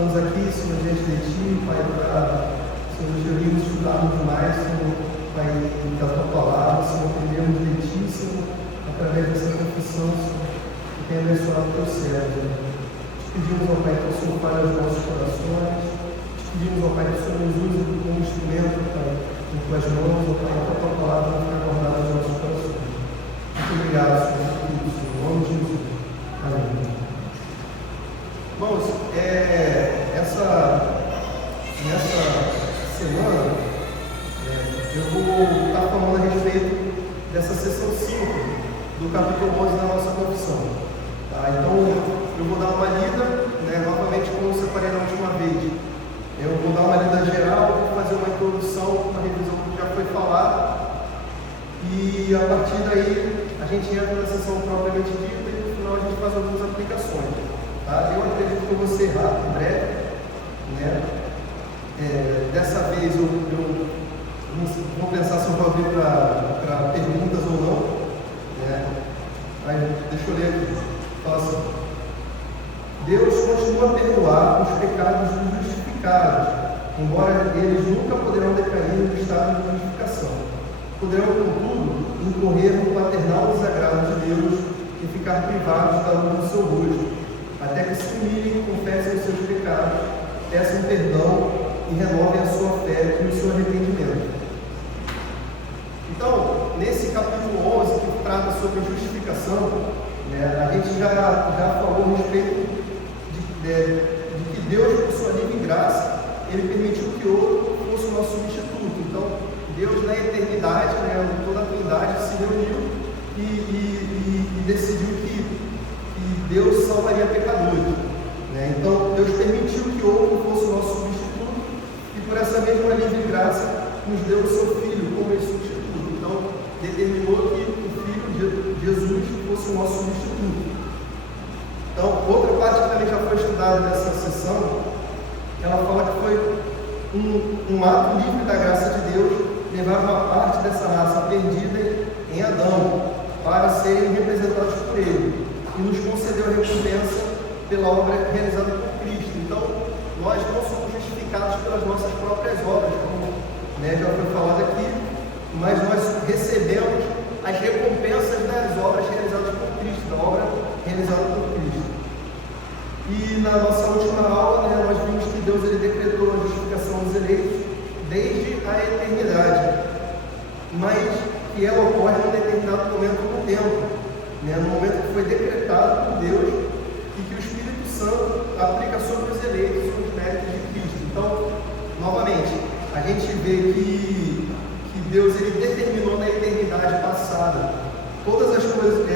estamos aqui, Senhor, diante de Ti, Pai, para, Senhor, nos reunirmos, estudarmos mais, Senhor, Pai, da Tua Palavra, Senhor, aprendemos de Ti, Senhor, através dessa confissão, Senhor, que tem abençoado o Teu servo. Te pedimos, ó Pai, que o Senhor fale aos nossos corações, te pedimos, ó Pai, que o Senhor nos use como instrumento, Pai, em Tuas mãos, ó Pai, que a Tua Palavra não fique guardada nos nossos corações. Muito obrigado, Senhor, por tudo, Senhor, em nome de Jesus. Amém. Irmãos, nessa semana, eu vou estar falando a respeito dessa sessão 5 do capítulo 11 da nossa confissão. Tá? Então, eu vou dar uma lida, novamente como eu separei na última vez. Eu vou dar uma lida geral, vou fazer uma introdução, uma revisão do que já foi falado, e a partir daí a gente entra na sessão propriamente dita e no final a gente faz algumas aplicações. Tá? Eu acredito que eu vou ser rápido, breve. Dessa vez eu vou pensar se eu vou abrir para perguntas ou não. Mas deixa eu ler aqui. Fala assim: Deus continua a perdoar os pecados dos justificados, embora eles nunca poderão decair no estado de justificação. Poderão, contudo, incorrer no paternal desagrado de Deus e ficar privados da luz do seu rosto, até que se humilhem, confessem os seus pecados, peçam perdão e renovem a sua fé e o seu arrependimento. Então, nesse capítulo 11, que trata sobre justificação, a gente já falou a respeito de que Deus, por sua livre graça, Ele permitiu que outro fosse o nosso substituto. Então, Deus na eternidade, toda a Trindade se reuniu e decidiu que Deus salvaria pecadores. Então, Deus permitiu que outro fosse o nosso substituto e por essa mesma livre graça nos deu o seu Filho como esse substituto. Então, determinou que o Filho de Jesus fosse o nosso substituto. Então, outra parte que também já foi estudada nessa sessão, ela fala que foi um ato livre da graça de Deus levar uma parte dessa raça perdida em Adão para serem representados por Ele, e nos concedeu a recompensa pela obra realizada por Cristo. Então, nós não somos justificados pelas nossas próprias obras, como já foi falado aqui, mas nós recebemos as recompensas das obras realizadas por Cristo, da obra realizada por Cristo. E na nossa última aula, nós vimos que Deus ele decretou a justificação dos eleitos desde a eternidade, mas que ela ocorre num determinado momento do tempo, no momento que foi decretado por Deus e que o Espírito Santo aplica sobre os eleitos os méritos de Cristo. Então, novamente, a gente vê que Deus ele determinou na eternidade passada todas as coisas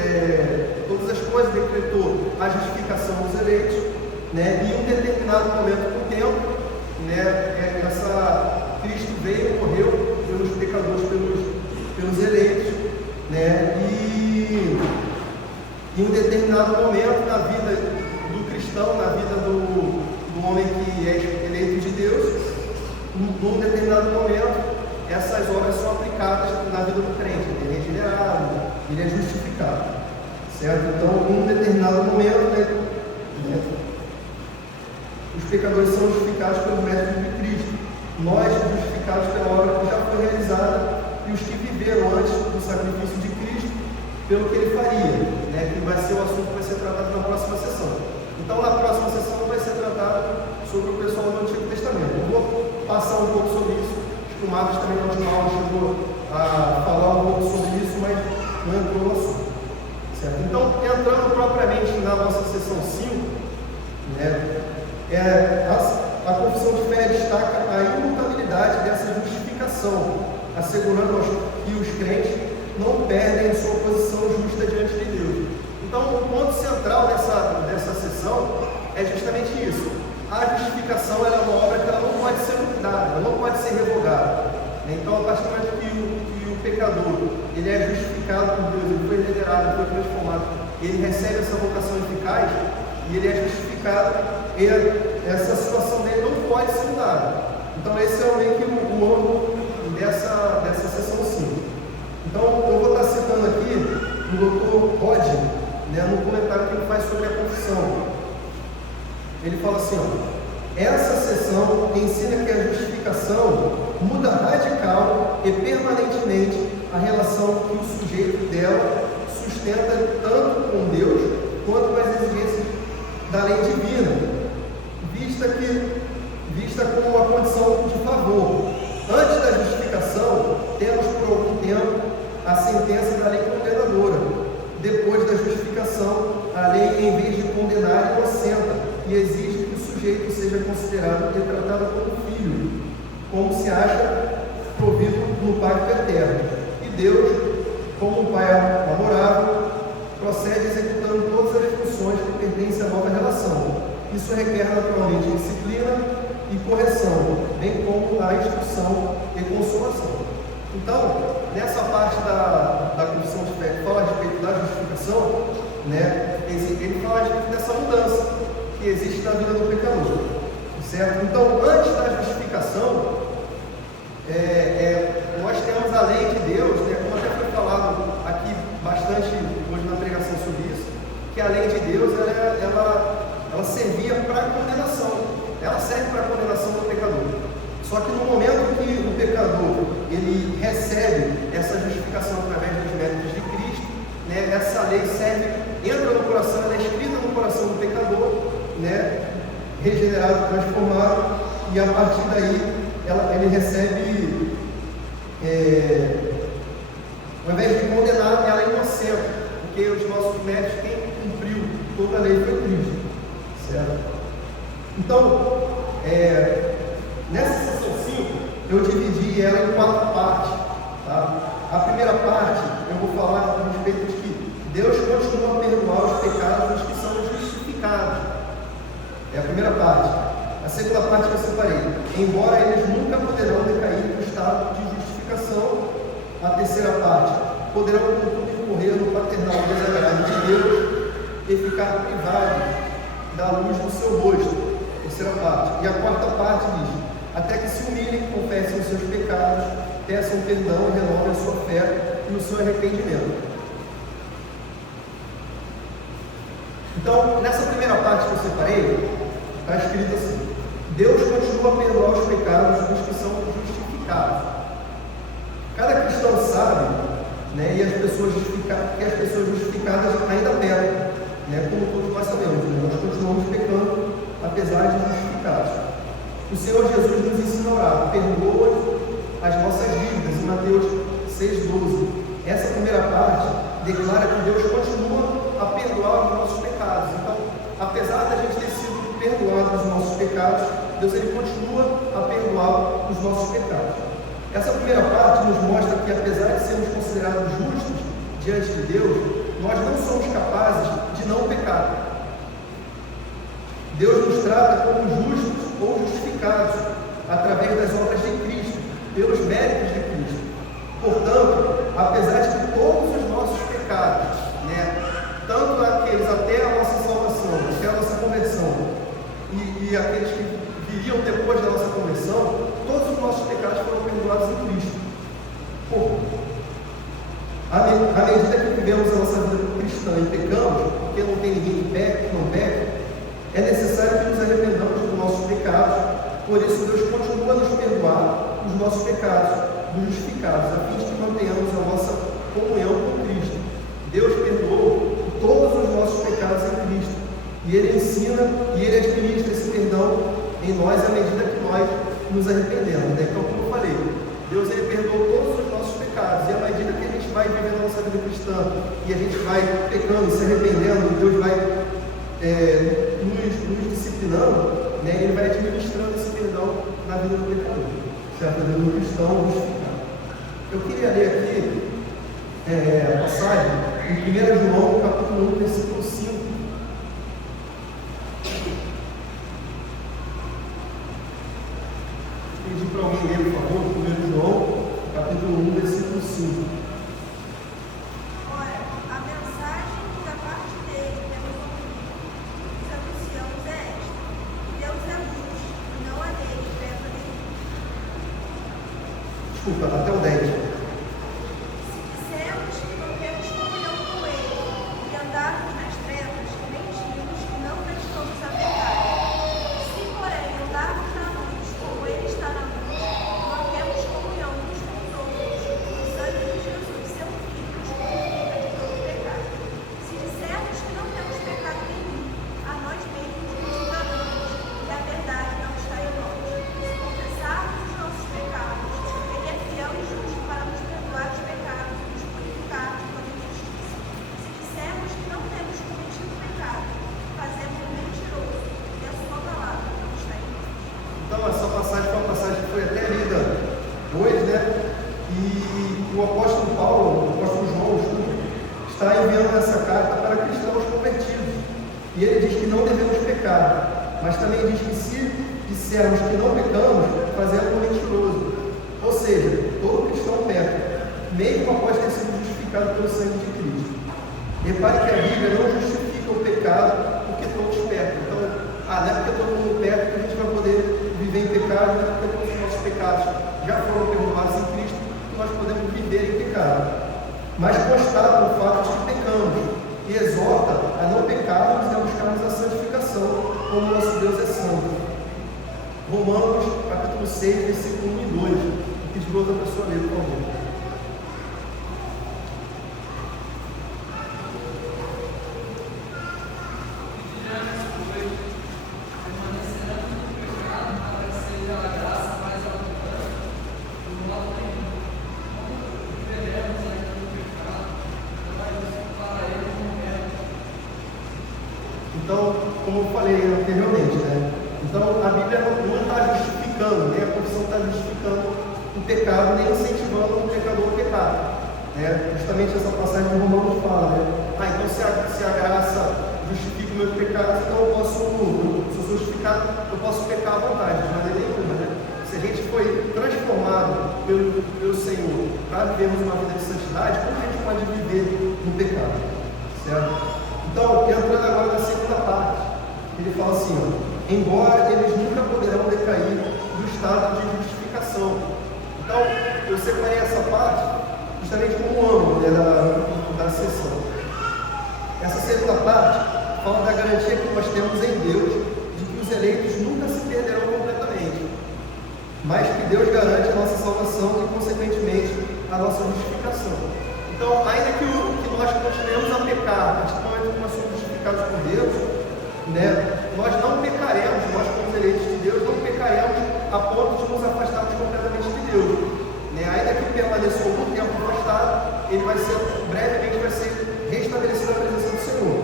decretou a justificação dos eleitos, e em um determinado momento do tempo, Cristo veio e morreu pelos pecadores, pelos eleitos, e em um determinado momento na vida do cristão, na vida do homem que é eleito de Deus, num determinado momento, essas obras são aplicadas na vida do crente. Ele é regenerado, ele é justificado, certo? Então, em um determinado momento, os pecadores são justificados pelo mérito de Cristo. Nós, justificados pela obra que já foi realizada, e os que viveram antes do sacrifício de Cristo, pelo que ele faria, que vai ser o assunto que vai ser tratado na próxima sessão. Então, na próxima sessão vai ser tratado sobre o pessoal do Antigo Testamento. Eu vou passar um pouco sobre isso. O Marcos também na última aula chegou a falar um pouco sobre isso, mas não entrou no assunto. Certo? Então, entrando propriamente na nossa sessão 5, a confissão de fé destaca a imutabilidade dessa justificação, assegurando que os crentes não perdem sua posição justa diante de Deus. Então, o ponto central dessa sessão é justamente isso. A justificação ela é uma obra que ela não pode ser mudada, ela não pode ser revogada. Então, a partir do momento que o pecador ele é justificado por Deus, ele foi regenerado, ele foi transformado, ele recebe essa vocação eficaz e ele é justificado, e essa situação dele não pode ser mudada. Então, esse é meio que o âmbito dessa sessão 5. Então, eu vou estar citando aqui o Dr. Rod, no comentário que ele faz sobre a confissão. Ele fala assim: Essa seção ensina que a justificação muda radical e permanentemente a relação que o sujeito dela sustenta tanto com Deus quanto com as exigências da lei divina, vista como uma condição de favor. Antes da justificação, temos por algum tempo a sentença da lei condenadora. Depois da justificação, a lei, em vez de condenar, inocenta e exige que o sujeito seja considerado e tratado como filho, como se acha provido no pacto eterno. E Deus, como um pai amorável, procede executando todas as funções que pertencem à nova relação. Isso requer naturalmente disciplina e correção, bem como a instrução e consolação. Então, nessa parte da confissão de fé que fala a respeito da justificação, né, ele fala a respeito dessa mudança que existe na vida do pecador, certo? Então, antes da justificação, nós temos a lei de Deus, né, como até foi falado aqui bastante hoje na pregação sobre isso, que a lei de Deus ela servia para a condenação, ela serve para a condenação do pecador. Só que no momento que o pecador ele recebe essa justificação através dos méritos de Cristo, né, essa lei entra no coração, ela é escrita no coração do pecador, né, regenerado, transformado, e a partir daí ele recebe, ao invés de condenar, ela é inocente, porque os nossos méritos, quem cumpriu toda a lei foi Cristo, certo? Então, nessa sessão 5, eu dividi ela em 4 partes, tá? A primeira parte, eu vou falar a respeito de que Deus continua a perdoar os pecados dos que são justificados. É a primeira parte. A segunda parte que eu separei. Embora eles nunca poderão decair no estado de justificação. A terceira parte. Poderão, contudo, incorrer no paternal desagrado de Deus e ficar privados da luz do seu rosto. Terceira parte. E a quarta parte diz: até que se humilhem, confessem os seus pecados, peçam perdão e renovem a sua fé e o seu arrependimento. Então, nessa primeira parte que eu separei, está escrito assim: Deus continua a perdoar os pecados dos que são justificados. Cada cristão sabe, né, e as pessoas justificadas ainda pecam, né, como todos nós sabemos, né, nós continuamos pecando apesar de justificados. O Senhor Jesus nos ensina a orar: perdoa as nossas dívidas, em Mateus 6,12. Essa primeira parte declara que Deus continua a perdoar os nossos pecados. Então, apesar da gente ter sido perdoado os nossos pecados, Deus ele continua a perdoar os nossos pecados. Essa primeira parte nos mostra que, apesar de sermos considerados justos diante de Deus, nós não somos capazes de não pecar. Deus nos trata como justos ou justificados através das obras de Cristo, pelos méritos de Cristo. Portanto, apesar de que todos os nossos pecados, né, tanto aqueles até a nossa salvação, até a nossa conversão, e aqueles que viriam depois da nossa conversão, todos os nossos pecados foram perdoados em Cristo. À medida que vivemos a nossa vida cristã e pecamos, porque não tem ninguém que peque, que não peque, é necessário que nos arrependamos dos nossos pecados. Por isso Deus continua a nos perdoar os nossos pecados, dos justificados, a fim de que mantenhamos a nossa comunhão com Cristo. Deus perdoou todos os nossos pecados em Cristo, e Ele ensina e Ele administra esse perdão em nós à medida que nós nos arrependemos, né? Então, como eu falei, Deus ele perdoou todos os nossos pecados, e à medida que a gente vai vivendo a nossa vida cristã e a gente vai pecando, se arrependendo, Deus vai nos disciplinando, né? Ele vai administrando esse perdão na vida do pecador, certo? Na vida do cristão justificado. Eu queria ler aqui a passagem em 1 João, capítulo 1, versículo 5. Pedir para alguém ler, por favor, 1 João, capítulo 1, versículo 5. Ora, a mensagem que da parte dele temos ouvido, que anunciamos é esta: Deus é luz, e não há nele treva nenhuma. Desculpa, até o 10. Se dissermos que não temos comunhão com ele e andarmos nas trevas, mentimos e não praticamos a verdade. Se, porém, pecar. Mas também diz que se dissermos que não pecamos, fazemos um mentiroso. Ou seja, todo cristão peca, mesmo após ter sido justificado pelo sangue de Cristo. Repare que a Bíblia não justifica o pecado porque todos pecam. Então, não é porque todo mundo peca que a gente vai poder viver em pecado, não é porque todos os nossos pecados já foram perdoados em Cristo que nós podemos viver em pecado. Mas constata o fato de que pecamos e exorta a não pecarmos e a buscarmos a santificação, como nosso Deus é santo. Romanos, capítulo 6, versículo 1 e 2. Eu pedi para outra pessoa ler, por favor. Então, como eu falei anteriormente, né? Então, a Bíblia não está justificando, nem a confissão está justificando o pecado, nem incentivando o pecador a pecar. Né? Justamente essa passagem de Romanos fala, né? Então se a graça justifica o meu pecado, então se eu sou justificado, eu posso pecar à vontade, de maneira nenhuma. Né? Se a gente foi transformado pelo Senhor para vivermos uma vida de santidade, como a gente pode viver no pecado? Certo? Então, entrando agora na segunda parte, ele fala assim, embora eles nunca poderão decair do estado de justificação. Então, eu separei essa parte justamente como um ângulo, né, da sessão. Essa segunda parte fala da garantia que nós temos em Deus de que os eleitos nunca se perderão completamente, mas que Deus garante a nossa salvação e, consequentemente, a nossa justificação. Então, ainda que nós continuemos a pecar, a partir do momento que nós somos justificados por Deus, né, nós não pecaremos, nós como eleitos de Deus, não pecaremos a ponto de nos afastarmos completamente de Deus. Né? Ainda que permaneça algum tempo afastado, ele brevemente vai ser restabelecido na presença do Senhor.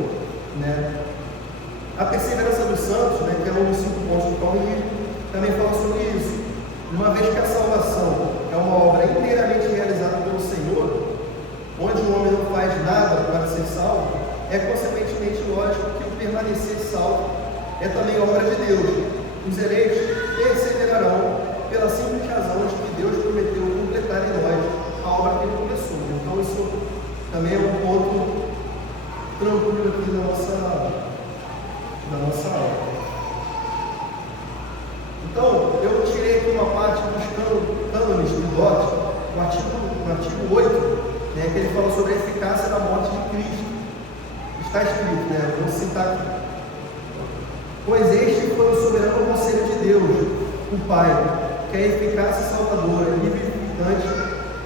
Né? A perseverança dos santos, né, que é um dos 5 pontos do Paulo, também fala sobre isso. Uma vez que a salvação é uma obra inteiramente realizada pelo Senhor, onde o homem não faz nada para ser salvo, é consequentemente lógico que o permanecer salvo é também obra de Deus. Os eleitos perseverarão pela simples razão de que Deus prometeu completar em nós a obra que ele começou. Então isso também é um ponto tranquilo aqui da nossa aula. Então, eu tirei aqui uma parte dos cânones de Dort, no artigo 8, né, que ele fala sobre a eficácia da morte de Cristo. Está escrito, né? Vou citar aqui. Pois este foi o soberano conselho de Deus, o Pai, que a eficácia salvadora e vivificante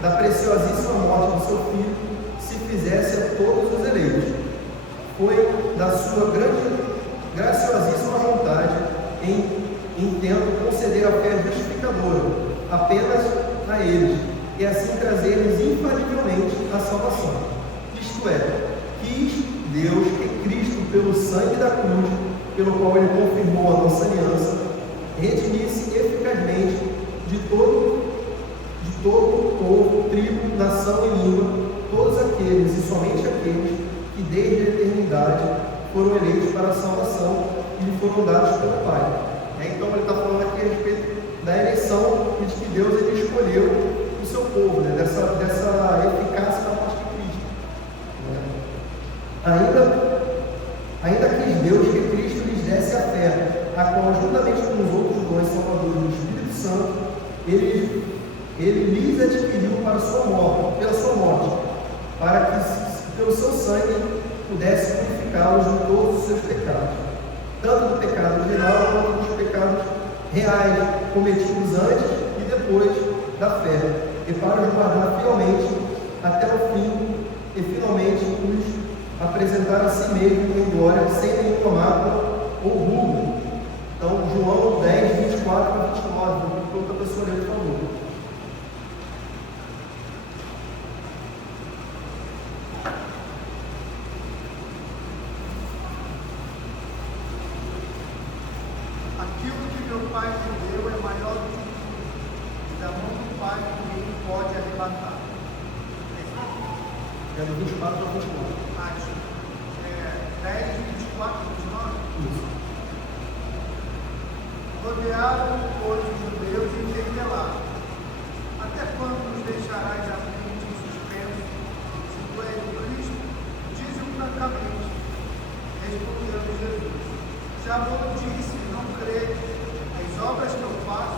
da preciosíssima morte do seu Filho se fizesse a todos os eleitos. Foi da sua graciosíssima vontade em tendo conceder a fé justificadora apenas a eles, e assim trazer-lhes infalivelmente a salvação. Isto é, quis Deus que Cristo, pelo sangue da cruz, pelo qual ele confirmou a nossa aliança, redimisse eficazmente de todo povo, tribo, nação e língua, todos aqueles e somente aqueles que desde a eternidade foram eleitos para a salvação e lhe foram dados pelo Pai. Então ele está falando aqui a respeito da eleição e de que Deus ele escolheu o seu povo, né? dessa eficácia da morte de Cristo. Ainda quis Deus que Cristo lhes desse a fé, a qual, juntamente com os outros dons salvadores do Espírito Santo, ele lhes adquiriu pela sua morte, para que pelo seu sangue pudesse purificá-los de todos os seus pecados, tanto do pecado geral quanto dos pecados reais cometidos antes e depois da fé, e para os guardar fielmente até o fim, e finalmente os apresentar a si mesmo em glória, sem nenhuma mácula ou rumo. Então, João 10, 24 a 29, vou pedir para outra pessoa ler, por favor. Aquilo que meu Pai me deu é maior do que tudo, e da mão do Pai ninguém pode arrebatar. É do 24 a 29. 10, 24, 29? Isso. Rodearam, pois, os judeus e interpelaram: até quando nos deixarás a mente em suspenso? Se tu és o Cristo, dize-o francamente. Respondeu Jesus: já vos disse, não creio. As obras que eu faço,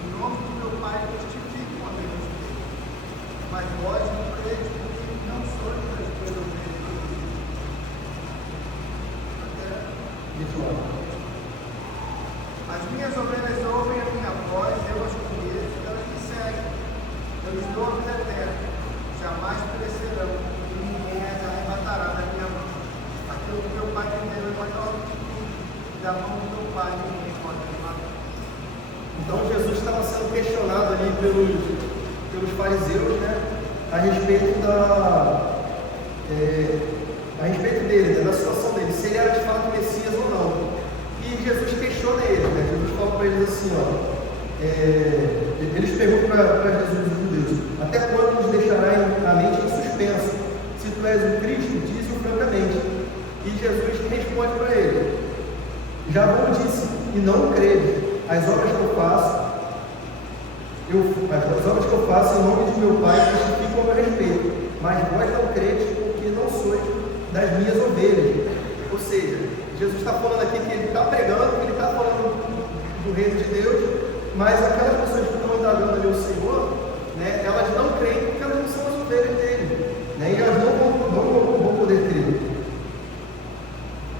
em nome do meu Pai, testificam a meu respeito. Mas vós não credes, porque não sois das minhas ovelhas. As minhas ovelhas ouvem a minha voz, eu as conheço, elas me seguem. Eu lhes dou a vida eterna, jamais perecerão, e ninguém as arrebatará da minha mão. Aquilo que meu Pai me deu é maior do que tudo, e da mão do meu Pai ninguém pode arrebatar. Então Jesus estava sendo questionado ali pelos fariseus, né, a respeito dele, né, da situação dele, se ele era de fato Messias ou não. E Jesus questiona ele, né? Jesus fala para eles assim, eles perguntam para Jesus, os judeus: até quando nos deixará a mente em suspenso? Se tu és o Cristo, diz-o francamente. E Jesus responde para ele: já vos disse, e não credes. As obras que eu faço em nome de meu Pai testificam a meu respeito, mas vós não credes, porque não sois das minhas ovelhas. Ou seja, Jesus está falando aqui que ele está pregando, que ele está falando do reino de Deus, mas aquelas pessoas que estão indagando ali o Senhor, né, elas não creem porque elas não são as ovelhas dele, né, e elas não vão poder crer.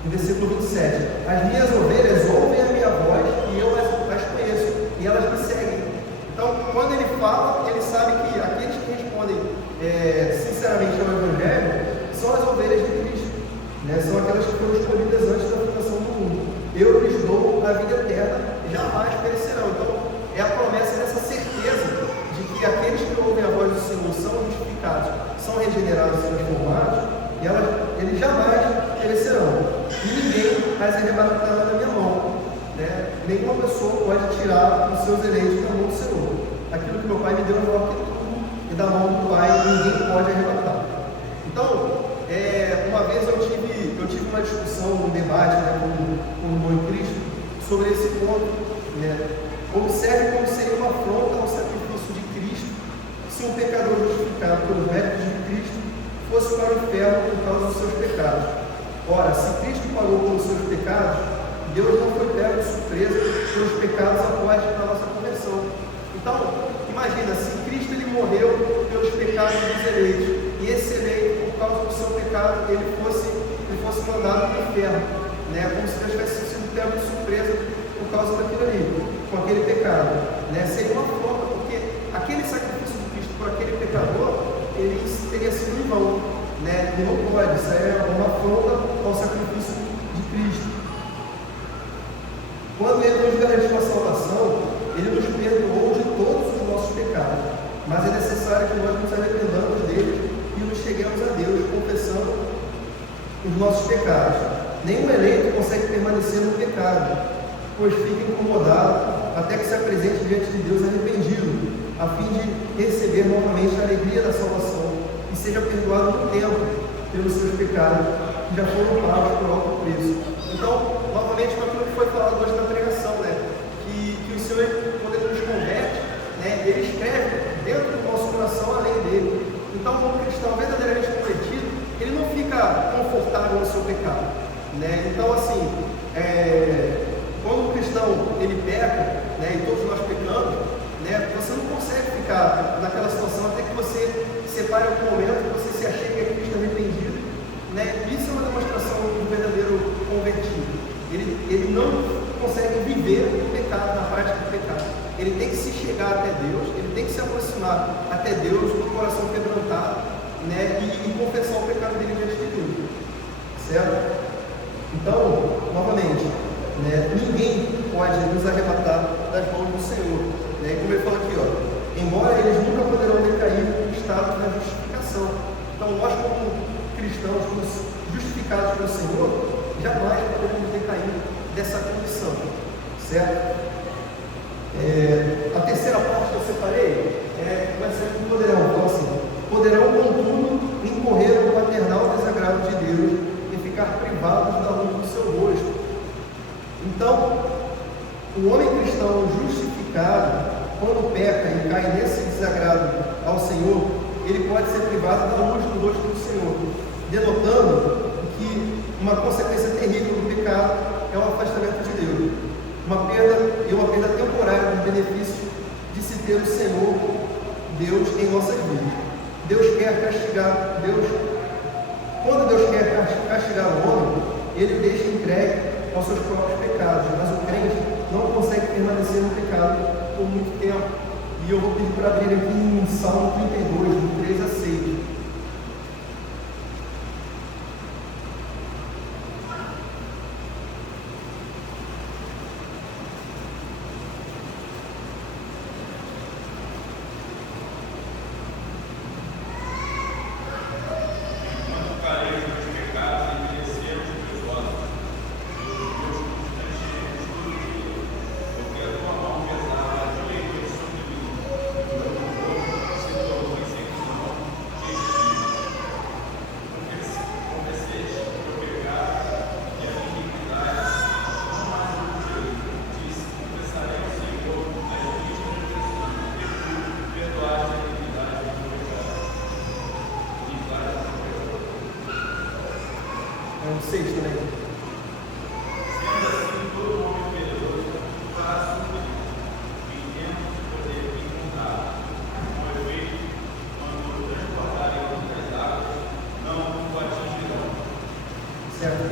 No versículo 27, as minhas ovelhas ouvem a minha voz e eu as conheço, e elas me seguem. Então, quando ele fala, ele sabe que aqueles que respondem sinceramente ao Evangelho são as ovelhas de Cristo, né? São aquelas que foram escolhidas antes da fundação do mundo. Eu lhes dou a vida eterna, jamais perecerão. Então, é a promessa dessa certeza de que aqueles que ouvem a voz do Senhor são justificados, são regenerados e transformados, e eles jamais perecerão. E ninguém as arrebatará da minha mão, né? Nenhuma pessoa pode tirar os seus eleitos da mão do Senhor. Aquilo que meu Pai me deu é maior que tudo, e da mão do Pai ninguém pode arrebatar. Então, uma vez eu tive uma discussão, um debate, né, com o irmão em Cristo sobre esse ponto, né? Observe como seria uma afronta ao sacrifício de Cristo se um pecador justificado pelos méritos de Cristo fosse para o inferno por causa dos seus pecados. Ora, se Cristo pagou pelos seus pecados, Deus não foi pego de surpresa pelos pecados após a nossa conversão. Então, imagina, se Cristo ele morreu pelos pecados dos eleitos, e esse eleito, por causa do seu pecado, ele fosse mandado para o inferno, né? Como se Deus tivesse sido pego de surpresa por causa daquilo ali, com aquele pecado, né? Seria uma afronta, porque aquele sacrifício de Cristo por aquele pecador, ele teria sido em vão, né? E não pode, isso é uma afronta ao sacrifício de Cristo. Quando ele nos garantiu a salvação, ele nos perdoou de todos os nossos pecados, mas é necessário que nós nos arrependamos deles e nos cheguemos a Deus confessando os nossos pecados. Nenhum eleito consegue permanecer no pecado, pois fica incomodado até que se apresente diante de Deus arrependido, a fim de receber novamente a alegria da salvação e seja perdoado no tempo pelos seus pecados, que já foram pagos por alto preço. Então, novamente, com aquilo que foi falado hoje na pregação, né? Que o Senhor, quando Ele nos converte, né, Ele escreve dentro do nosso coração a lei dele. Então, um cristão verdadeiramente convertido, ele não fica confortável no seu pecado, né? Então, assim, quando o cristão ele peca, né, e todos nós pecamos, né, você não consegue ficar naquela situação até que você separe algum momento, que você se achegue a Cristo arrependido, né? Isso é uma demonstração do verdadeiro convertido. Ele não consegue viver o pecado, na prática do pecado. Ele tem que se chegar até Deus, ele tem que se aproximar até Deus com o coração quebrantado, né, e confessar o pecado dele diante de Deus, certo? Então, novamente, né, ninguém pode nos arrebatar das mãos do Senhor, né? E como ele fala aqui, embora eles nunca poderão decair no estado da justificação. Então, nós como cristãos, como justificados pelo Senhor, jamais podemos decair dessa condição, certo? A terceira parte que eu separei vai ser o poderão. Então, assim, poderão, contudo, incorrer no paternal desagrado de Deus e ficar privados da luz do seu rosto. Então, O homem cristão justificado, quando peca e cai nesse desagrado ao Senhor, ele pode ser privado da luz do rosto do Senhor, denotando que uma consequência terrível do pecado é o afastamento de Deus, uma perda temporária dos benefícios de se ter o Senhor, Deus, em nossas vidas. Deus quer castigar, quando Deus quer castigar o homem, ele deixa entregue aos seus próprios pecados, mas o crente não consegue permanecer no pecado por muito tempo. E eu vou pedir para abrir aqui em Salmo 32, do 3 a 6.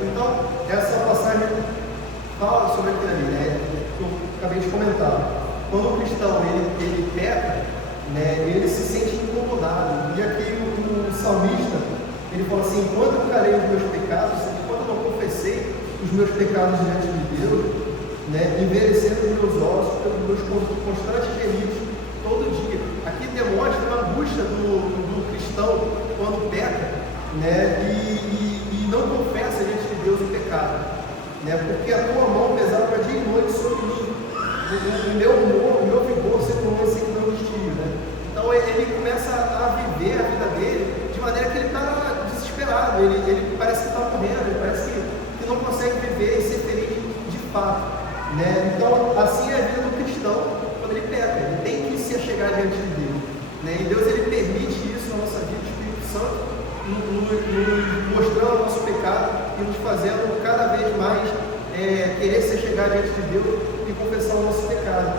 Então, essa passagem fala sobre aquilo ali, né, que eu acabei de comentar. Quando o cristão ele peca, né, ele se sente incomodado. E aqui o salmista, ele fala assim: enquanto eu calei os meus pecados, enquanto eu não confessei os meus pecados diante de Deus, né, envelhecendo os meus ossos pelos meus constantes gemidos todo dia. Aqui demonstra uma angústia do cristão quando peca, né, e não confessa diante de Deus o pecado, né, porque a tua mão pesava dia e noite sobre mim, o meu humor, o meu vigor se tornou esse não destino, né? Então ele começa a viver a vida dele de maneira que ele está desesperado, ele parece que está morrendo, ele parece que não consegue viver e ser feliz de fato, né? Então assim é a vida do cristão quando ele peca, ele tem que se achegar diante de Deus, né? E Deus ele permite isso na nossa vida, o Espírito Santo nos mostrando o nosso pecado e nos fazendo cada vez mais querer se chegar diante de Deus e confessar o nosso pecado,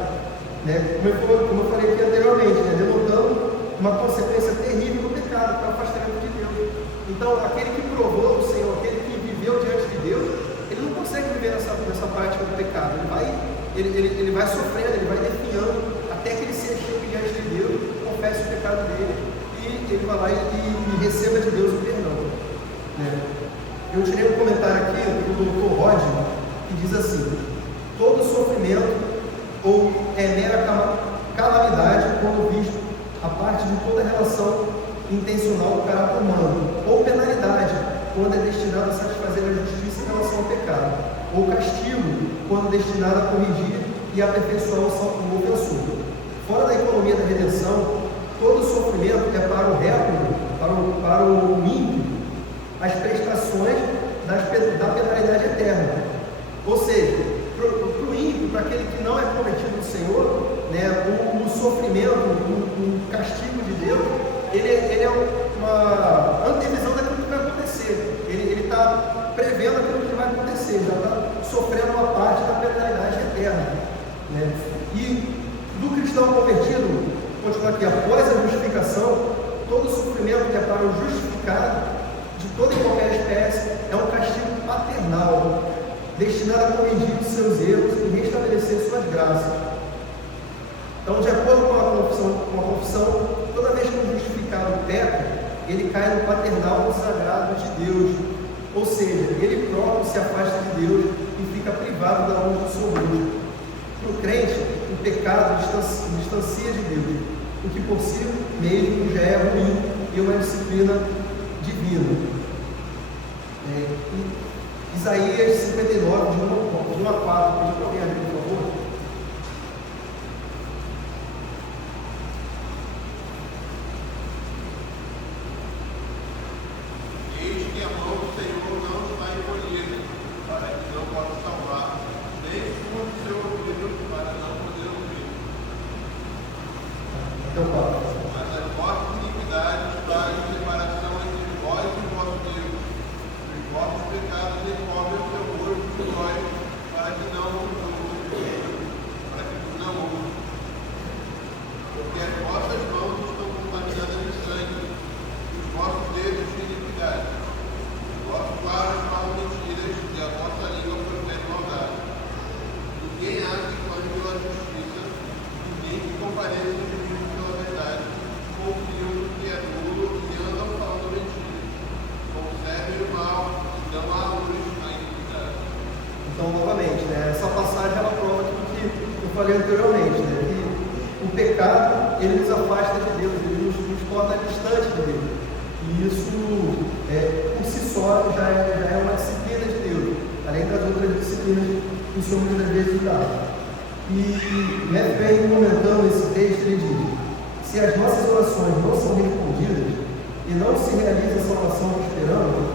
né? Como eu falei aqui anteriormente, né? Denotando uma consequência terrível do pecado, para o afastamento de Deus. Então, aquele que provou o Senhor, aquele que viveu diante de Deus, ele não consegue viver nessa prática do pecado. Ele vai sofrendo, ele vai definhando até que ele se chegue diante de Deus, confesse o pecado dele e ele vai lá e receba de Deus o perdão, né? Eu tirei um comentário aqui do Dr. Rodney, que diz assim: todo sofrimento ou mera calamidade quando visto a parte de toda relação intencional do caráter humano, ou penalidade quando é destinado a satisfazer a justiça em relação ao pecado, ou castigo quando destinado a corrigir e aperfeiçoar o ofensor. Fora da economia da redenção, todo sofrimento é para o réprobo, para o ímpio, as prestações da penalidade eterna. Ou seja, para o ímpio, para aquele que não é prometido do Senhor, né, o sofrimento, o castigo de Deus, ele é uma antevisão daquilo que vai acontecer. Ele está prevendo aquilo que vai acontecer, já está sofrendo uma parte da penalidade eterna, né? E do cristão convertido, continua aqui, após a justificação, todo sofrimento que é para o justificado, de toda e qualquer espécie, é um castigo paternal, destinado a corrigir os seus erros e restabelecer suas graças. Então, de acordo com a confissão, toda vez que o justificado peca, ele cai no paternal desagrado de Deus, ou seja, ele próprio se afasta de Deus e fica privado da luz do seu rosto. Para o crente, o pecado distancia de Deus, o que por si mesmo já é ruim e uma disciplina divina. Isaías 59, de 1 a 4, pedi para alguém abrir, por favor. Eis que a mão do Senhor não está encolhida, para que não possa salvar, nem surdo seu ouvido Então, fala. Mas as vossas iniquidades fazem separação entre vós e o vosso Deus. Os vossos pecados encobrem o seu rosto de glória, para que não ouçam. Porque as vossas mãos estão contaminadas de sangue, e os vossos dedos de iniquidade. Os vossos lábios falam mentiras, e a vossa língua profere maldade. Ninguém há que clame pela justiça, nem que compareça no juízo pela verdade. Confiam no que é nulo e andam falando mentiras. Conservem o mal e dão à luz a iniquidade. Então, novamente, essa passagem ela prova aquilo que eu falei anteriormente, que o pecado, ele nos afasta de Deus, ele nos torna distante de Deus. E isso, por si só, já é uma disciplina de Deus, além das outras disciplinas que o Senhor muitas vezes dá. E vem comentando esse texto, ele diz: se as nossas orações não são respondidas e não se realiza a salvação que esperamos,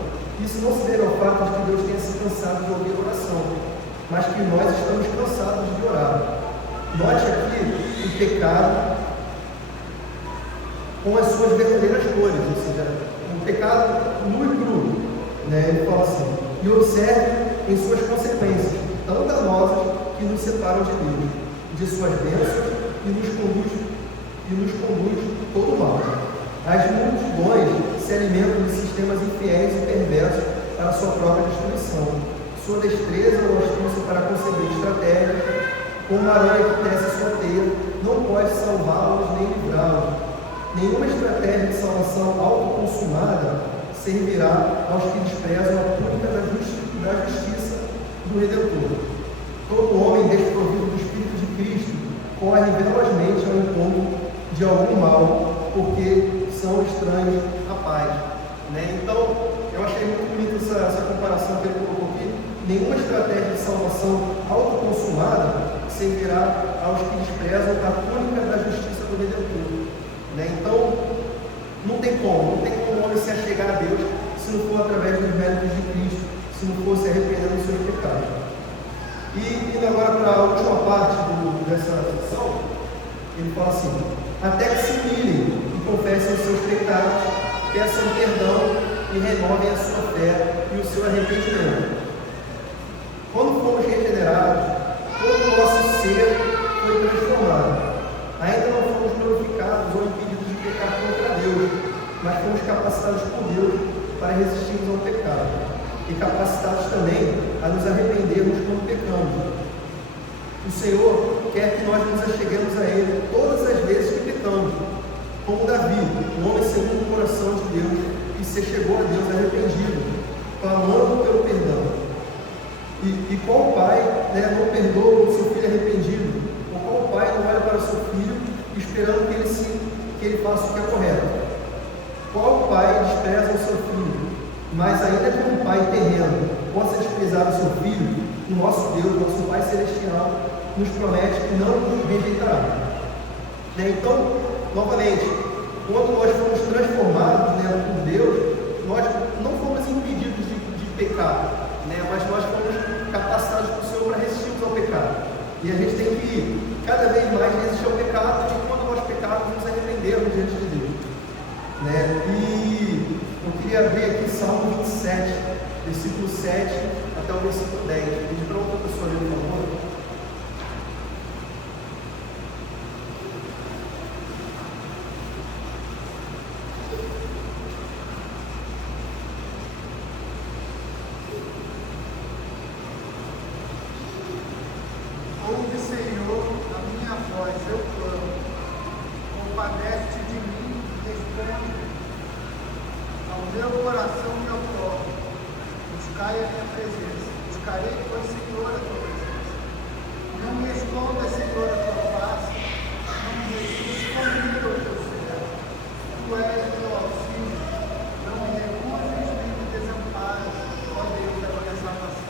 isso não se deve ao fato de que Deus tenha se cansado de ouvir a oração, mas que nós estamos cansados de orar. Note aqui o pecado com as suas verdadeiras cores, ou seja, um pecado nu e cru, ele fala assim, e observe em suas consequências, tão danosas que nos separam de Deus, de suas bênçãos e nos conduz todo o mal. As multidões se alimentam de sistemas infiéis e perversos para sua própria destruição. Sua destreza ou astúcia para conceber estratégias, como uma aranha que tece sua teia, não pode salvá-los nem livrá-los. Nenhuma estratégia de salvação autoconsumada servirá aos que desprezam a túnica da justiça do Redentor. Todo homem desprovido do Espírito de Cristo corre velozmente ao encontro de algum mal, porque são estranhos à paz. Então, eu achei muito bonita essa comparação que ele colocou aqui. Nenhuma estratégia de salvação autoconsumada servirá aos que desprezam a túnica da justiça do Redentor. Então, não tem como o homem se achegar a Deus se não for através dos méritos de Cristo, se não for se arrependendo dos seus pecados. E indo agora para a última parte dessa sessão, ele fala assim: até que se humilhem e confessem os seus pecados, peçam perdão e renovem a sua fé e o seu arrependimento. Quando fomos regenerados, todo o nosso ser foi transformado. Ainda não fomos glorificados ou impedidos de pecar contra Deus, mas fomos capacitados por Deus para resistirmos ao pecado, e capacitados também a nos arrependermos quando pecamos. O Senhor quer que nós nos acheguemos a Ele todas as vezes que pecamos, como Davi, um homem segundo o coração de Deus, que se chegou a Deus arrependido, clamando pelo perdão. E qual pai não perdoa o seu filho arrependido? Ou qual pai não olha para o seu filho esperando que ele faça o que é correto? Qual pai despreza o seu filho? Mas ainda que um pai terreno possa desprezar o seu filho, o nosso Deus, nosso Pai Celestial, nos promete que não nos rejeitará. Então, novamente, quando nós fomos transformados por Deus, nós não fomos impedidos de pecar, mas nós fomos capacitados pelo Senhor para resistirmos ao pecado. E a gente tem que cada vez mais resistir ao pecado, e quando nós pecarmos, nos arrependermos diante de Deus. E eu queria abrir aqui Salmo 27, versículo 7 até o versículo 10. Pedir para outra pessoa ler, por favor. Ouve, Senhor, a minha voz, eu clamo. Compadece-te de mim e responde. Ao meu coração me ocorre. Buscai a minha presença. Buscarei, pois, Senhor, a tua presença. Não me esconda, Senhor, a tua face. Não me deixes escondido o teu servo. Tu és o meu auxílio. Não me recuses nem me desampares, ó Deus da minha salvação.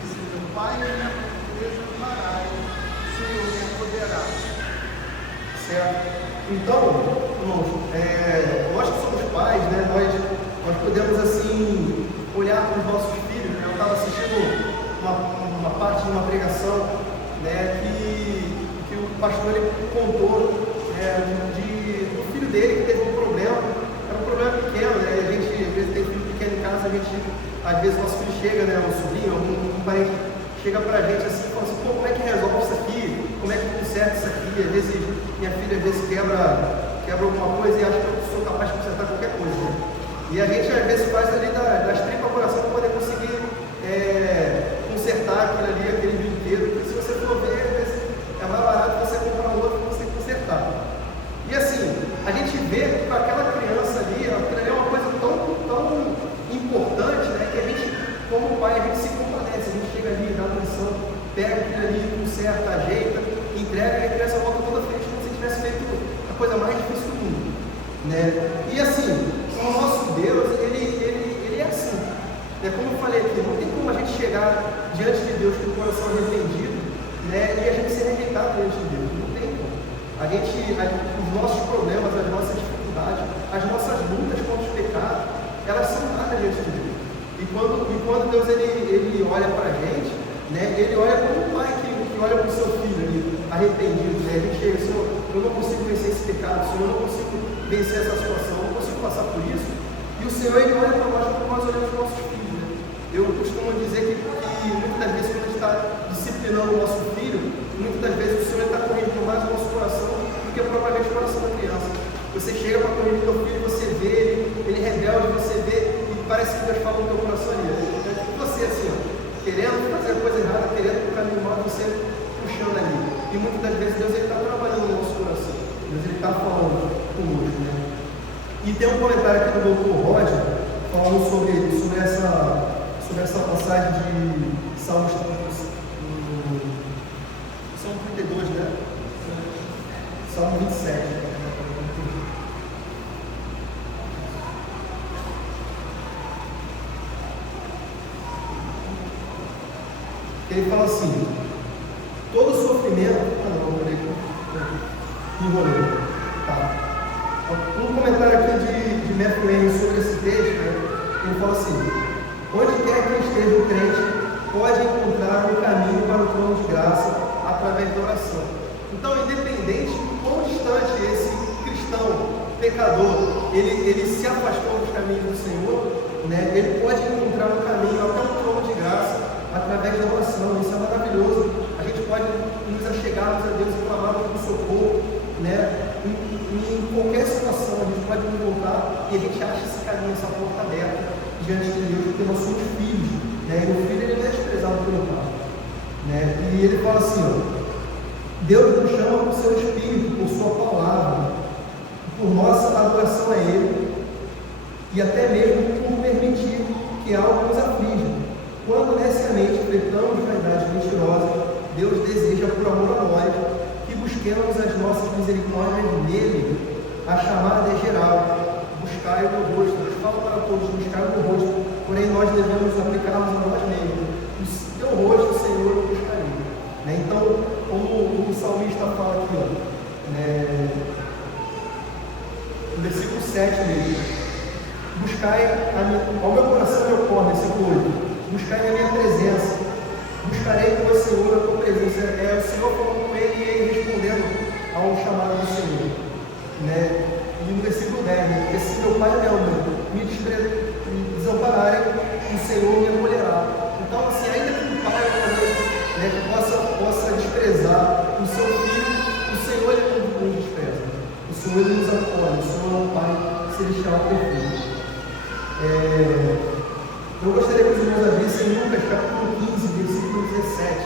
Que se meu Pai e minha fortaleza farás, o Senhor me apoderará. Certo? Então, irmãos, nós que somos pais, nós podemos assim olhar para os nossos filhos. Eu estava assistindo uma parte de uma pregação que o pastor ele contou do filho dele que teve um problema. Era um problema pequeno, né? A gente, às vezes, tem filho pequeno em casa, às vezes nosso filho chega, né? Um sobrinho, um parente chega pra gente assim e fala assim, pô, como é que resolve isso aqui? Como é que conserta isso aqui? Às vezes minha filha quebra alguma coisa e acha que eu sou capaz de consertar qualquer coisa, né? E a gente às vezes faz ali das tripas ao coração para poder conseguir consertar aquilo ali, aquele brinquedo, porque se você for ver, às vezes é mais barato você comprar um outro que você consertar. E assim, a gente vê com aquela criança ali, aquilo ali é uma coisa tão importante, né, que a gente, como pai, a gente se compadece, a gente chega ali, dá atenção, pega aquilo ali, conserta, ajeita, entrega e a criança volta toda feliz como se tivesse feito a coisa mais difícil do mundo, né? E assim, o nosso Deus, ele é assim, né? Como eu falei aqui, não tem como a gente chegar diante de Deus com o coração arrependido, né, e a gente ser rejeitado diante de Deus, não tem como. Os nossos problemas, as nossas dificuldades, as nossas lutas contra os pecados, elas são nada diante de Deus. E quando Deus ele olha para a gente, né, ele olha como um pai que olha para o seu filho ali, arrependido, né? A gente chega, Senhor, eu não consigo vencer esse pecado, Senhor, eu não consigo vencer essa situação, eu não consigo passar por isso. E o Senhor, ele olha para nós como nós olhamos para os nossos filhos, né? Eu costumo dizer que muitas das vezes, quando a gente está disciplinando o nosso filho, muitas das vezes o Senhor está corrigindo mais o nosso coração do que propriamente o coração da criança. Você chega para corrigir teu filho, você vê ele rebelde, você vê, e parece que Deus fala no teu coração ali. Você assim, ó, querendo fazer a coisa errada, querendo o caminho mal, você puxando ali. E muitas das vezes Deus está trabalhando no nosso coração. Deus está falando conosco, né? E tem um comentário aqui do Dr. Roger falando sobre essa passagem de Salmos 32, né? Salmo 27. Ele fala assim, todo sofrimento... enrolei. Tá. Um comentário aqui de Matthew Henry sobre esse texto, né? Ele fala assim, onde quer que esteja o crente, pode encontrar um caminho para o trono de graça através da oração. Então, independente de quão distante esse cristão, pecador, ele se afastou dos caminhos do Senhor, né? Ele pode encontrar um caminho até o trono de graça através da oração. Isso é maravilhoso. A gente pode nos achegarmos a Deus e clamar por socorro, né? Em qualquer situação, a gente pode nos voltar e a gente acha esse caminho, essa porta aberta diante de Deus, porque nós somos filhos, né? E o filho, ele não é desprezado pelo pai, né? E ele fala assim, ó, Deus nos chama por seu Espírito, por sua palavra, por nossa adoração a Ele, e até mesmo por permitir que algo nos aflige. Quando neciamente enfrentamos verdades mentirosas, Deus deseja, por amor a nós, que busquemos as nossas misericórdias nele. A chamada é geral, buscai o meu rosto. Deus fala para todos, buscai o meu rosto, porém nós devemos aplicarmos a nós mesmos. O teu rosto, Senhor, eu buscarei. Né? Então, como o salmista fala aqui, ó, né? No versículo 7 mesmo, buscai ao meu coração me ocorre, versículo 8. Buscai a minha presença, buscarei com o Senhor a tua presença. É o Senhor falando com ele e ele respondendo ao chamado do Senhor, né? E no versículo 10, né? Porque se meu pai e minha mãe me desampararem, o Senhor me acolherá. Então, assim, ainda que o pai e a mãe, né, que possa desprezar o seu filho, o Senhor ele não despreza. O Senhor ele nos acolhe, o Senhor é um pai celestial perfeito. Eu gostaria que os irmãos abrissem em Lucas capítulo 15, versículo 17.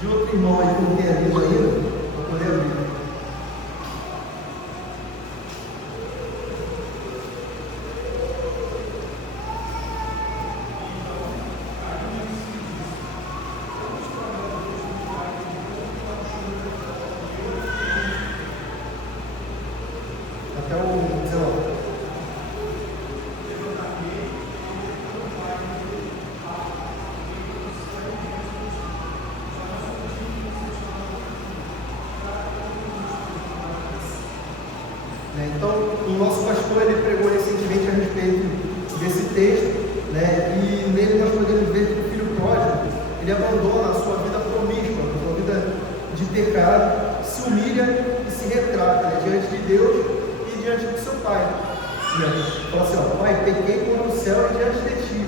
De outro irmão aí que não tem a Bíblia ainda, vou poder abrir. Até o 19. Então, o nosso pastor ele pregou recentemente a respeito desse texto, né? E nele nós podemos ver que o filho pródigo ele abandona a sua vida promíscua, a sua vida de pecado, se humilha e se retrata, né, diante de Deus e diante do seu pai. Fala assim, ó, pai, pequei contra o céu e diante de ti.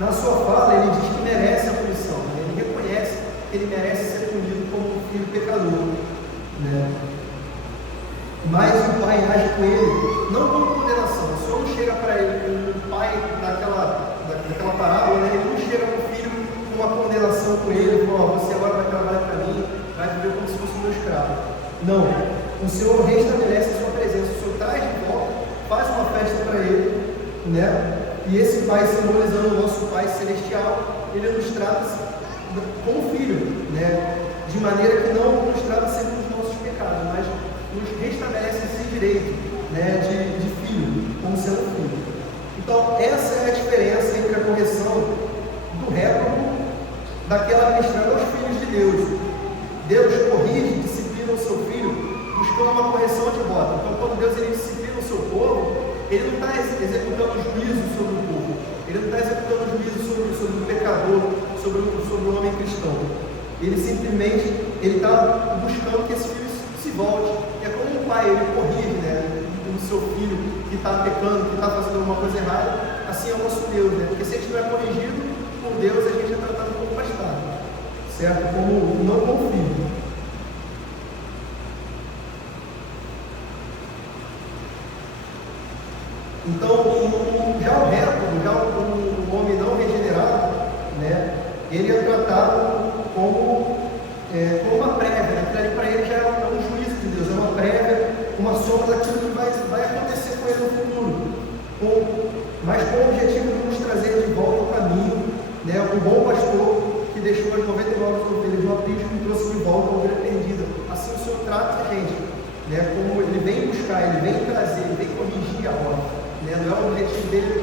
Na sua fala, ele diz que merece a punição, né? Ele reconhece que ele merece ser punido como um filho pecador, né? Mas o pai age com ele, não como condenação. O Senhor não chega para ele, o pai daquela parábola, né? Ele não chega para o filho com uma condenação com ele, fala, ó, você agora vai trabalhar para mim, vai viver como se fosse um meu escravo. Não, o Senhor restabelece a sua presença, o Senhor traz de volta, faz uma festa para ele, né? E esse pai, simbolizando o nosso Pai Celestial, ele nos trata como filho, né? De maneira que não nos trata sempre os nossos pecados, mas nos restabelece esse direito, né? de filho, como sendo filho. Então, essa é a diferença entre a correção do réprobo daquela ministrada aos filhos de Deus. Deus corrige, disciplina o seu filho, buscando uma correção de volta. Então, quando Deus ele disciplina o seu povo, ele não está executando juízo sobre o povo, ele não está executando juízo sobre o pecador, sobre o homem cristão. Ele simplesmente está buscando que esse filho se volte. É como um pai, ele corrige, né, o seu filho que está pecando, que está fazendo alguma coisa errada. Assim é o nosso Deus, né? Porque se a gente não é corrigido por Deus, a gente é tratado como bastardo, certo? Como não como filho. Então, já o réprobo, já o homem não regenerado, né, ele é tratado como uma prévia, né? Aquilo ali para ele já é um juízo de Deus, é uma prévia, uma sombra daquilo que vai acontecer com ele no futuro, mas com o objetivo de nos trazer de volta ao caminho, né? O bom pastor que deixou as 99 ovelhas no aprisco e trouxe de volta a ovelha perdida. Assim o Senhor trata a gente, né? Como ele vem buscar, ele vem trazer, ele vem corrigir a rota. Né? Não é o objetivo dele,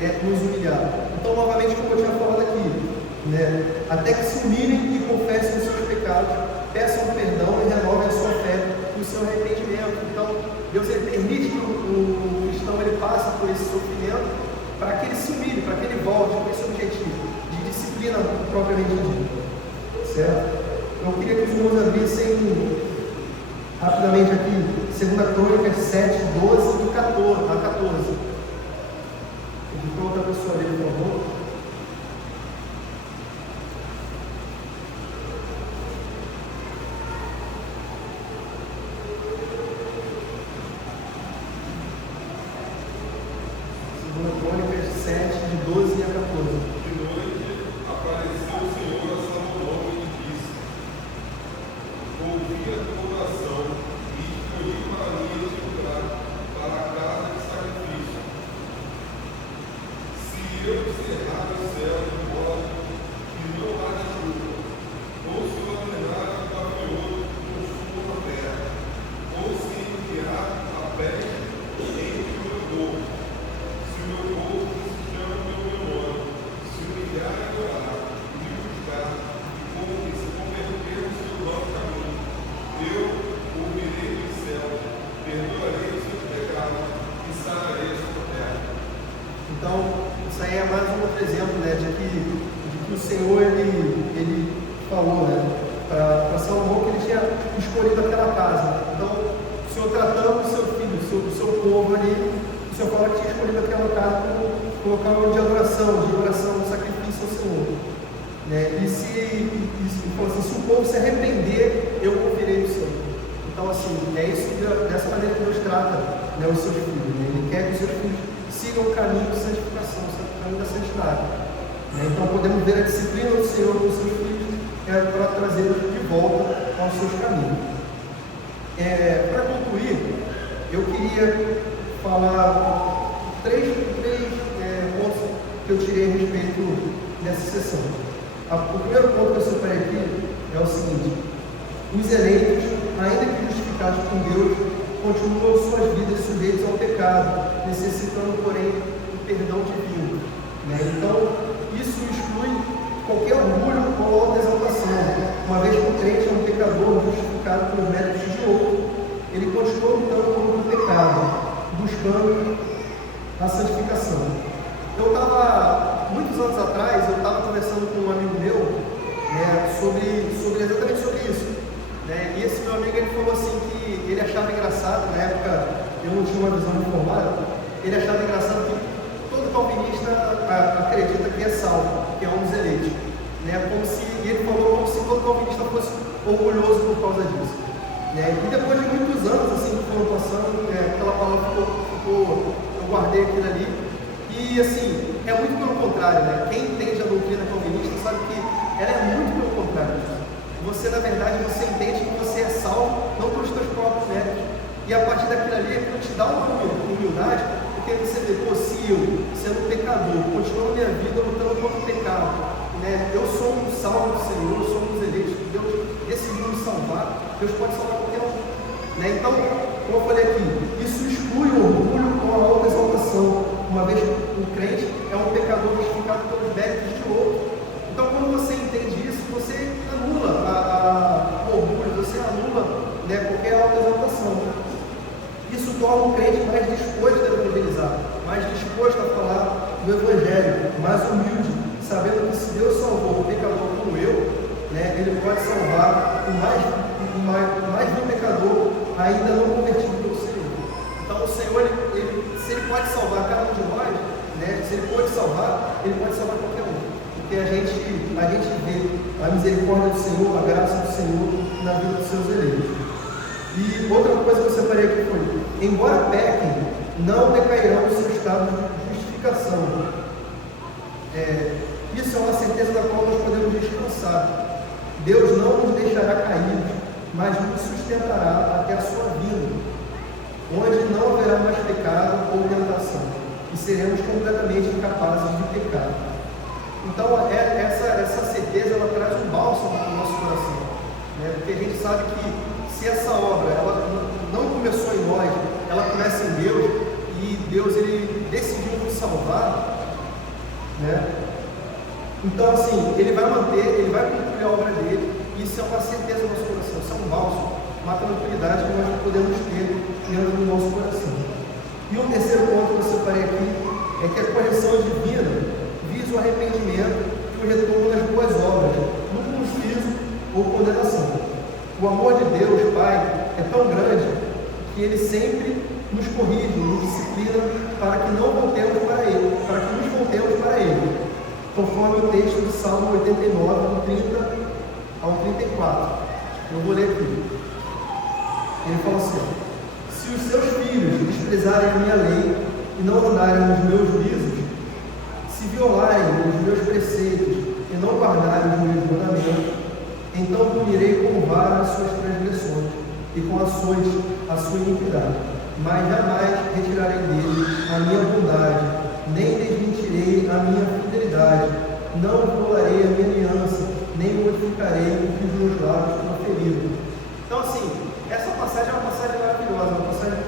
né, nos humilhar. Então, novamente, como eu tinha falado aqui, né, até que se humilhem e confessem os seus pecados, peçam perdão e renovem a sua fé e o seu arrependimento. Então, Deus ele permite que o cristão ele passe por esse sofrimento para que ele se humilhe, para que ele volte com esse objetivo de disciplina propriamente dita. Certo? Eu queria que os irmãos abrissem rapidamente aqui, 2 Crônicas 7, 12 e 14. Vou colocar a pessoa ali, por favor. Crônicas 7, de 12 a 14. De noite apareceu o Senhor a Salomão e disse: ouvi a tua oração e escolhi para mim este lugar, para a casa de sacrifício. Se eu cerrar o céu de modo que não haja chuva, ou se eu ordenar o gafanhoto com chuva na terra, ou se enviar a peste entre o meu povo, se o meu povo que se chama pelo meu nome, se humilhar e orar, e me buscar, e se converter no seu novo caminho, eu ouvirei do céu, perdoarei os seus pecados e sararei a sua terra. Então, isso aí é mais um outro exemplo, né, de que o Senhor ele falou, né, para Salomão que ele tinha escolhido aquela casa. Então, o Senhor tratando o seu filho, o seu povo ali, o Senhor fala que tinha escolhido aquela casa para colocar um de adoração, de sacrifício ao Senhor. Né? E se o povo se arrepender, eu ouvirei do Senhor. Então, assim, é isso dessa maneira que Deus trata, né, os seus filhos. Né? Ele quer que os seus filhos sigam o caminho de santificação, o caminho da santidade. Né? Então, podemos ver a disciplina do Senhor com os seus filhos para trazê-los de volta aos seus caminhos. Para concluir, eu queria falar três pontos que eu tirei a respeito dessa sessão. O primeiro ponto que eu separei aqui é o seguinte: os eleitos, ainda que justificados por Deus, continuam suas vidas sujeitos ao pecado, necessitando, porém, do perdão divino. Né? Então, isso exclui qualquer orgulho ou autoexaltação. Uma vez que o crente é um pecador justificado pelos méritos de outro, ele continua lutando contra o pecado, buscando a santificação. Muitos anos atrás, eu estava conversando com um amigo meu, né, exatamente sobre isso. Né? E esse meu amigo ele falou assim que orgulhoso por causa disso. E depois de muitos anos, assim, que foram passando, aquela palavra eu guardei aquilo ali. E assim, é muito pelo contrário, né? Quem entende a doutrina calvinista sabe que ela é muito pelo contrário disso. Você, na verdade, você entende que você é salvo não pelos seus próprios méritos. E a partir daquilo ali, aquilo te dá uma humildade, porque você vê, pô, se eu, sendo pecador, continuo minha vida lutando contra o pecado, eu sou um salvo do Senhor, eu sou um dos eleitos, Deus decidiu me salvar, Deus pode salvar qualquer um. Então, como eu falei aqui, isso exclui o orgulho com a autoexaltação. Uma vez que o crente é um pecador justificado pelos méritos de outro. Então, quando você entende isso, você anula o orgulho, você anula qualquer autoexaltação. Isso torna o crente mais disposto a evangelizar, mais disposto a falar do Evangelho, mais humilde, sabendo que se Deus salvou um pecador como eu, Ele pode salvar o mais de um pecador ainda não convertido pelo Senhor. Então o Senhor, se Ele pode salvar cada um de nós, se Ele pode salvar qualquer um. Porque a gente vê a misericórdia do Senhor, a graça do Senhor na vida dos seus eleitos. E outra coisa que eu separei aqui foi: embora pequem, não decairão no seu estado de justificação. Isso é uma certeza da qual nós podemos descansar. Deus não nos deixará caídos, mas nos sustentará até a sua vinda, onde não haverá mais pecado ou tentação, e seremos completamente incapazes de pecar. Então, essa certeza ela traz um bálsamo para o nosso coração, porque a gente sabe que se essa obra ela não começou em nós, ela começa em Deus, e Deus ele decidiu nos salvar, Então, assim, Ele vai manter, Ele vai cumprir a obra dele, e isso é uma certeza no nosso coração, isso é um bálsamo, uma tranquilidade que nós podemos ter dentro do nosso coração. E um terceiro ponto que eu separei aqui é que a correção divina visa o arrependimento e o retorno das boas obras, no juízo ou condenação. O amor de Deus, Pai, é tão grande que Ele sempre nos corrige, nos disciplina para que não voltemos para Ele, para que nos voltemos para Ele, conforme o texto do Salmo 89, do 30 ao 34. Eu vou ler aqui. Ele fala assim: se os seus filhos desprezarem a minha lei e não andarem nos meus juízos, se violarem os meus preceitos e não guardarem os meus mandamentos, então punirei com vara as suas transgressões e com açoite a sua iniquidade, mas jamais retirarei dele a minha bondade, nem desmentirei a minha fidelidade, não violarei a minha aliança, nem modificarei o que os meus lábios proferiram. Então, assim, essa passagem é uma passagem maravilhosa, uma passagem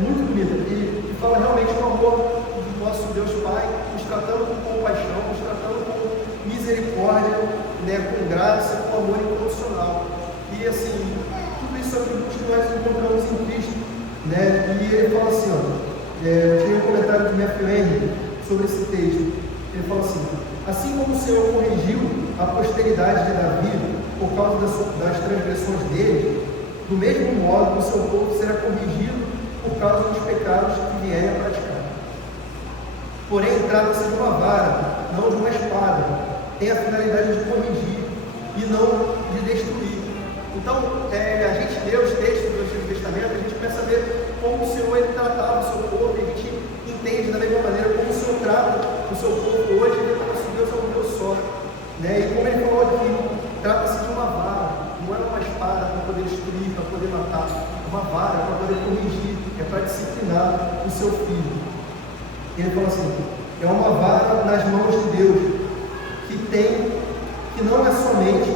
muito bonita, que fala realmente do amor do nosso Deus Pai, nos tratando com compaixão, nos tratando com misericórdia, com graça, com amor incondicional. E assim, tudo isso é tudo que nós encontramos em Cristo. E ele fala assim, tinha um comentário do Matthew Henry sobre esse texto. Ele fala assim como o Senhor corrigiu a posteridade de Davi por causa das transgressões dele, do mesmo modo o seu povo será corrigido por causa dos pecados que vierem a praticar. Porém, trata-se de uma vara, não de uma espada. Tem a finalidade de corrigir e não de destruir. Então, a gente lê os textos do Antigo Testamento, a gente começa a ver como o Senhor ele tratava o seu povo, e a gente entende da mesma maneira como o Senhor trata o seu povo hoje, ele fala assim: Deus é um Deus só. E como ele falou aqui, trata-se de uma vara, não é uma espada para poder destruir, para poder matar, é uma vara para poder corrigir, é para disciplinar o seu filho. E ele fala assim: é uma vara nas mãos de Deus, que não é somente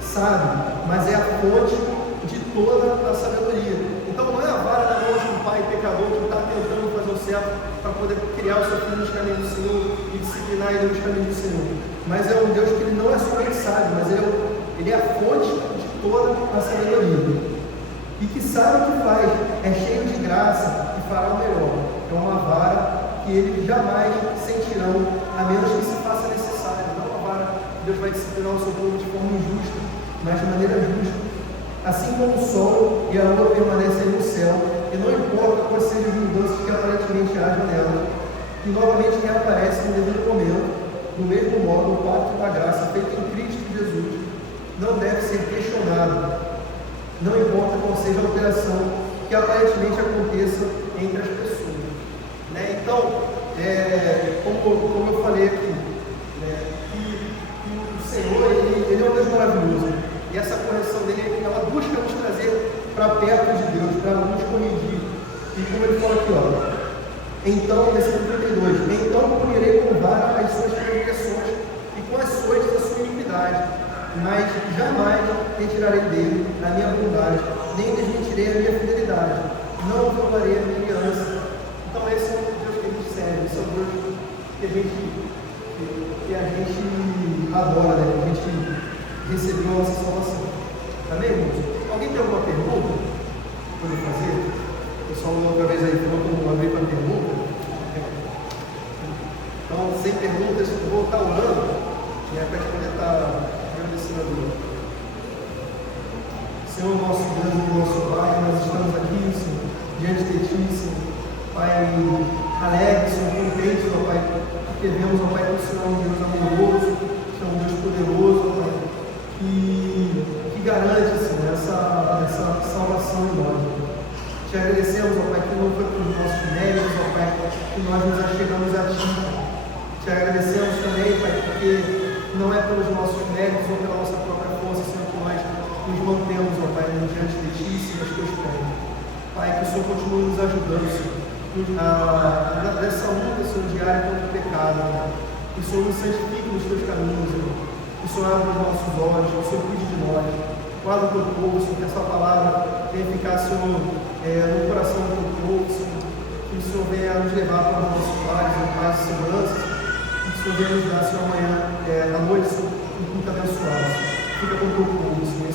sábio, mas é a fonte de toda a sabedoria. Então não é a vara na mão de um pai pecador que está tentando fazer o certo para poder criar o seu filho nos caminhos do Senhor e disciplinar ele nos caminhos do Senhor. Mas é um Deus que ele não é somente sábio, mas ele é a fonte de toda a sabedoria. E que sabe o que faz, é cheio de graça e fará o melhor. É uma vara que eles jamais sentirão, a menos que se faça necessário. Não é uma vara que Deus vai disciplinar o seu povo de forma injusta, mas de maneira justa. Assim como o sol e a lua permanecem no céu, e não importa quais sejam as mudanças que aparentemente haja nela, e novamente reaparece no devido momento, do mesmo modo o pacto da graça feito em Cristo Jesus não deve ser questionado, não importa qual seja a alteração que aparentemente aconteça entre as pessoas. Né? Então, como eu falei aqui, né, que o Senhor, ele é um Deus maravilhoso, e essa correção dele, ela busca nos trazer para perto de Deus, para nos corrigir. E como ele fala aqui, ó, então, versículo 32, então punirei com vara as suas transgressões e com as açoites a sua iniquidade, mas jamais retirarei dele a minha bondade, nem desmentirei a minha fidelidade, não violarei a minha aliança. Então esse é o Deus que a gente serve, esse é o Deus que a gente adora, né? Que a gente recebeu a nossa salvação. Amém, irmãos? Alguém tem alguma pergunta para eu fazer? O pessoal outra vez aí falou que eu não abri para pergunta. Então, sem perguntas, eu vou estar orando, para a gente poder estar agradecendo a Deus. Senhor, nosso Deus e nosso Pai, nós estamos aqui, Senhor, diante de Ti, Senhor. Pai, alegre, Senhor, contente, ó Pai, porque vemos, ó Pai, que o Senhor é um Deus amoroso, que é um Deus poderoso, ó Pai, que garante, Senhor, essa salvação em nós. Te agradecemos, ó Pai, que não foi pelos nossos méritos, ó Pai, que nós nos achegamos a Ti. Te agradecemos também, Pai, porque não é pelos nossos méritos ou pela nossa própria força, Senhor, que nós nos mantemos, ó Pai, diante de Ti, Senhor, aos Teus pés. Pai, que o Senhor continue nos ajudando, Senhor, nessa luta, Senhor, diária contra o pecado, né? Que o Senhor nos santifique nos Teus caminhos, Senhor. Que o Senhor abra os nossos olhos, que o Senhor cuide de nós. Guarda o Teu povo, Senhor, que essa palavra venha ficar, Senhor, no coração do Teu povo, Senhor. Que o Senhor venha nos levar para os nossos lares em paz e segurança. Que o Senhor venha nos dar, Senhor, amanhã, à noite, Senhor, um culto abençoado. Fica com o Teu povo, Senhor.